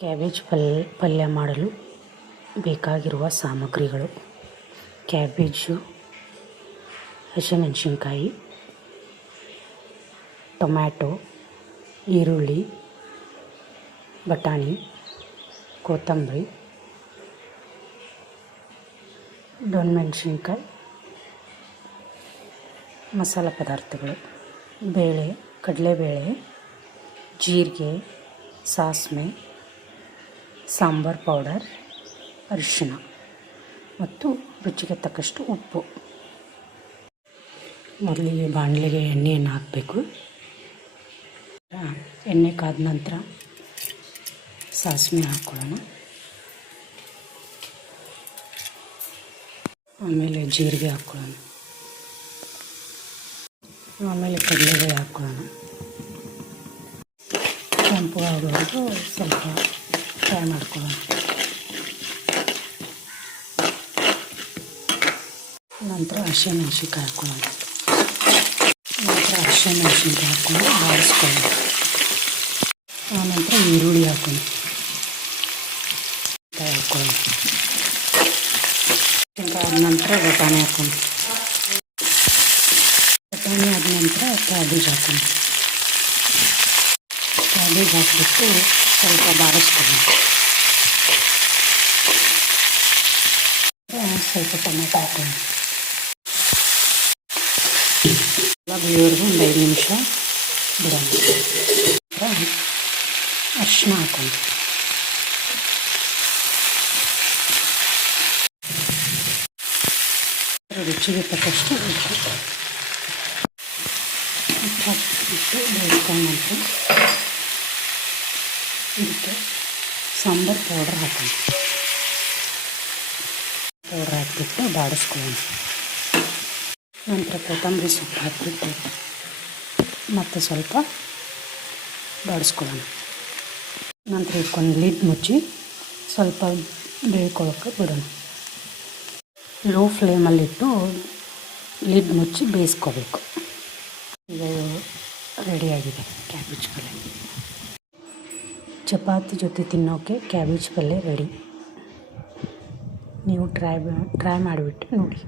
Cabbage ಪಲ್ಯ ಮಾಡಲು ಬೇಕಾಗಿರುವ ಸಾಮಗ್ರಿಗಳು: ಕ್ಯಾಬೇಜು, ಹಸಿಮೆಣಸಿನ್ಕಾಯಿ, ಟೊಮ್ಯಾಟೊ, ಈರುಳ್ಳಿ, ಬಟಾಣಿ, ಕೊತ್ತಂಬರಿ, ದೊಣ್ಣಮೆಣಸಿನ್ಕಾಯಿ. ಮಸಾಲ ಪದಾರ್ಥಗಳು: ಬೇಳೆ, ಕಡಲೆಬೇಳೆ, ಜೀರಿಗೆ, ಸಾಸಿವೆ, ಸಾಂಬಾರು ಪೌಡರ್, ಅರಿಶಿಣ ಮತ್ತು ರುಚಿಗೆ ತಕ್ಕಷ್ಟು ಉಪ್ಪು. ಮೊದಲಿಗೆ ಬಾಣಲೆಗೆ ಎಣ್ಣೆಯನ್ನು ಹಾಕಬೇಕು. ಎಣ್ಣೆ ಕಾದ ನಂತರ ಸಾಸಿವೆ ಹಾಕ್ಕೊಳ್ಳೋಣ. ಆಮೇಲೆ ಜೀರಿಗೆ ಹಾಕ್ಕೊಳ್ಳೋಣ. ಆಮೇಲೆ ಕಡಲೆಬೇಳೆ ಹಾಕ್ಕೊಳ್ಳೋಣ. ಕೆಂಪು ಆಗೋವರೆಗೂ ಸ್ವಲ್ಪ ಫ್ರೈ ಮಾಡ್ಕೊಳ್ಳೋಣ. ನಂತರ ಹಸಿಮೆಣಸಿನ್ಕಾಯಿ ಹಾಕ್ಕೊಳ್ಳೋಣ. ಹಾಕ್ಕೊಂಡು ಬಾಡಿಸ್ಕೊಳ್ಳೋಣ. ಆನಂತರ ಈರುಳ್ಳಿ ಹಾಕ್ಕೊಳ್ಳೋಣ. ಆದ ನಂತರ ಬಟಾಣಿ ಹಾಕ್ಕೊಂಡು, ಬಟಾಣಿ ಆದ ನಂತರ ಕ್ಯಾಬೇಜ್ ಹಾಕ್ಕೊಂಡು, ಕ್ಯಾಬೇಜ್ ಹಾಕಿಬಿಟ್ಟು ಸ್ವಲ್ಪ ಬಾಡಿಸ್ಕೊಳ್ಳೋಣ. ಸ್ವಲ್ಪ ಟೊಮೆಟೊ ಹಾಕೋಣ. ಎಲ್ಲ ಬೇಯೋವರೆಗೂ ಒಂದು 5 ನಿಮಿಷ ಬಿಡೋಣ. ಅರಿಶಿನ ಹಾಕೋಣ. ರುಚಿಗೆ ತಕ್ಕಷ್ಟು ಉಪ್ಪು ಹಾಕಿಬಿಟ್ಟು ಬೇಯಿಸ್ಕೊಂಡಂತೆ ಇದಕ್ಕೆ ಸಾಂಬಾರು ಪೌಡರ್ ಹಾಕೋಣ. ಪೌಡ್ರ್ ಹಾಕಿಬಿಟ್ಟು ಬಾಡಿಸ್ಕೊಳ್ಳೋಣ. ನಂತರ ಕೊತ್ತಂಬರಿ ಸೊಪ್ಪು ಹಾಕಿಬಿಟ್ಟು ಮತ್ತು ಸ್ವಲ್ಪ ಬಾಡಿಸ್ಕೊಳ್ಳೋಣ. ನಂತರ ಇದಕ್ಕೊಂದು ಲಿಡ್ ಮುಚ್ಚಿ ಸ್ವಲ್ಪ ಬೇಯ್ಕೊಳ್ಳೋಕ್ಕೆ ಬಿಡೋಣ. ಲೋ ಫ್ಲೇಮಲ್ಲಿಟ್ಟು ಲಿಡ್ ಮುಚ್ಚಿ ಬೇಯಿಸ್ಕೋಬೇಕು. ಇದು ರೆಡಿಯಾಗಿದೆ ಕ್ಯಾಬೇಜ್ ಪಲ್ಯ. ಚಪಾತಿ ಜೊತೆ ತಿನ್ನೋಕ್ಕೆ ಕ್ಯಾಬೇಜ್ ಪಲ್ಯ ರೆಡಿ. ನೀವು ಟ್ರೈ ಮಾಡಿಬಿಟ್ಟು ನೋಡಿ.